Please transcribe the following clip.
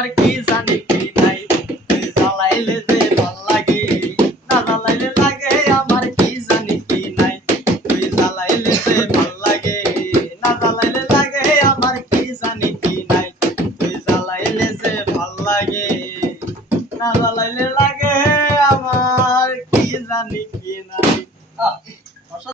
আমার কি জানি কি নাই তুই জ্বালাইলে যে ভাল লাগে না জ্বালাইলে লাগে আমার কি জানি কি নাই তুই জ্বালাইলে যে ভাল লাগে না জ্বালাইলে লাগে আমার কি জানি কি নাই তুই জ্বালাইলে যে ভাল লাগে না জ্বালাইলে লাগে আমার কি জানি কি নাই